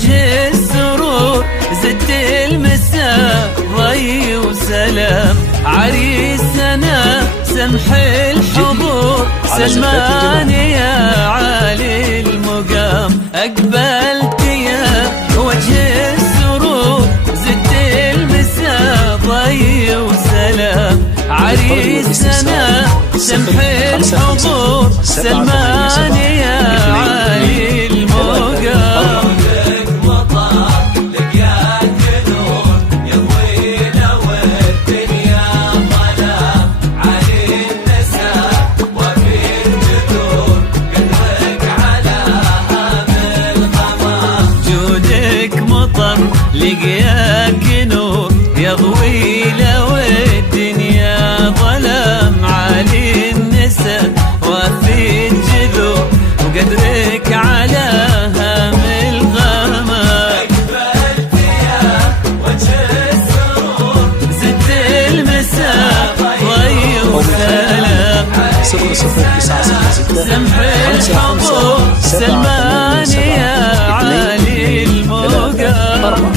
وجه السرور زدت المساء ضي وسلام. عريسنا سمح الحضور سلمان يا عالي المقام. أقبلت يا وجه السرور زدت المساء ضي وسلام. عريسنا سمح الحضور سلمان يا عالي المقام. لقياك نور يضوي لو الدنيا ظلام. عالي النساء وفي الجذور وقدرك على هام الغمام. أقبلت يا وجه السرور زدت المساء ضي وسلام. سمح الحضور سلمان يا عالي المقام.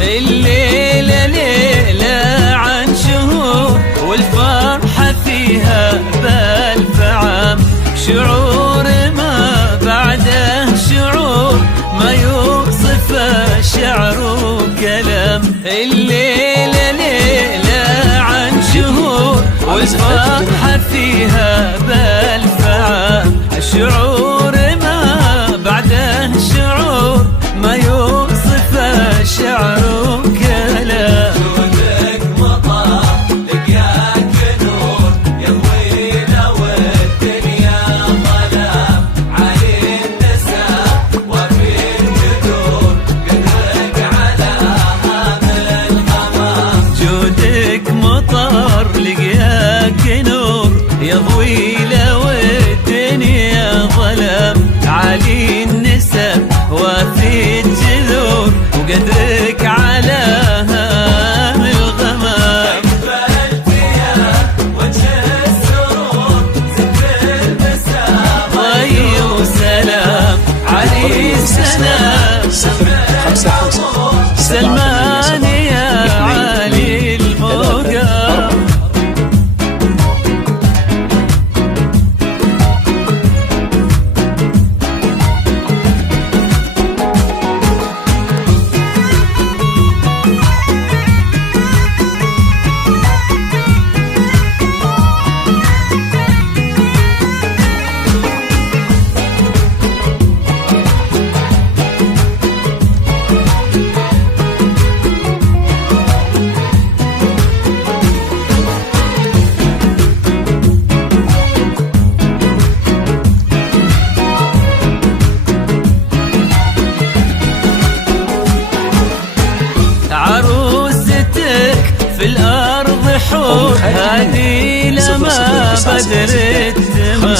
الليلة ليلة عن شهور والفرحة فيها بألف عام. شعور ما بعده شعور ما يوصف الشعر وكلام. الليلة ليلة عن شهور والفرحة فيها بألف عام. شعور ما بعده شعور ما يوصف الشعر وكلام. جودك مطر لقياك نور يضوي لو الدنيا ظلام. علي النساء وفي الجذور قدرك على هام الغمام. جودك مطر لقياك نور يضوي لو الدنيا ظلام. علي النساء وفي الجذور وقدرك على هام الغمام. أقبلت يا وجه السرور زدت المساء ضي وسلام. عريسنا سلمان يا عالي المقام. عروستك في الأرض حور هذه لما بدرت تمام.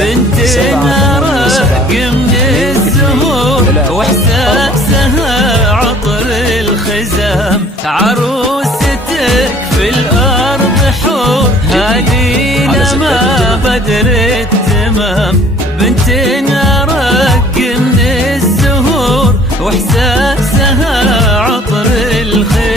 بنتنا رقم من الزهور واحساسها عطر الخزام. عروستك في الأرض حور هذه لما بدرت تمام. بنتنا رقم من الزهور واحساسها عطر الخزام.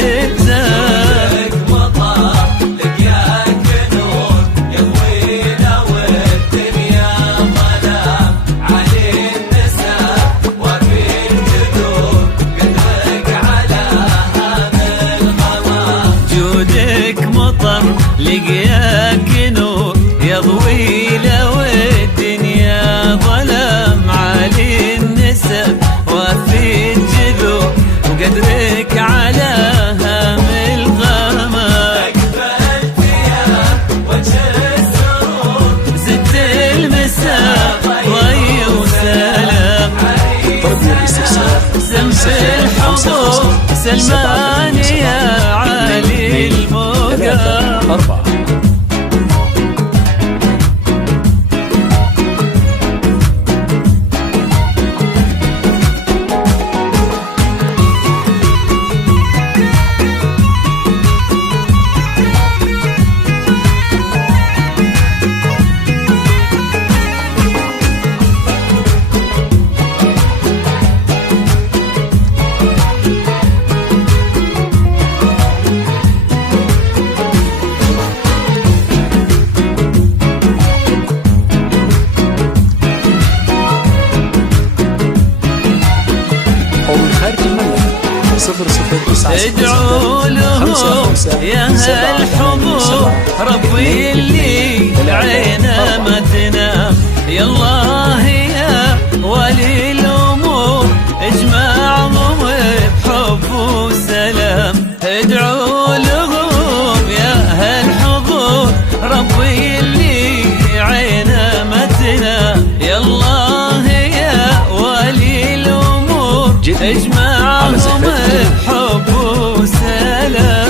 لقياك نور يضوي لو الدنيا ظلام. علي النسب وفي الجذور وقدرك على هام الغمام. سلمان يا عالي المقام. ادعوا لهم يا هالحبوب ربي اللي عينه ما تنام، يا الله يا ولي الامور اجمعهم بحب وسلام. ادعوا لهم يا هالحبوب ربي اللي عينه ما تنام، يا الله يا ولي الامور اجمعهم بحب وسلام.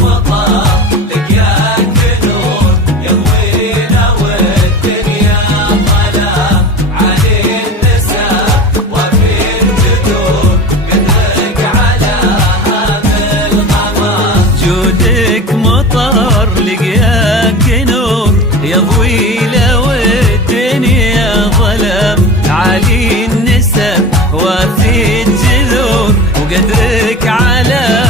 مطر لقياك نور يضوينا والدنيا ظلام، علي النساء وفي الجذور قدرك على هذا القمر. جودك مطر لقياك نور يضوي له الدنيا ظلام، علي النساء وفي الجذور وقدرك على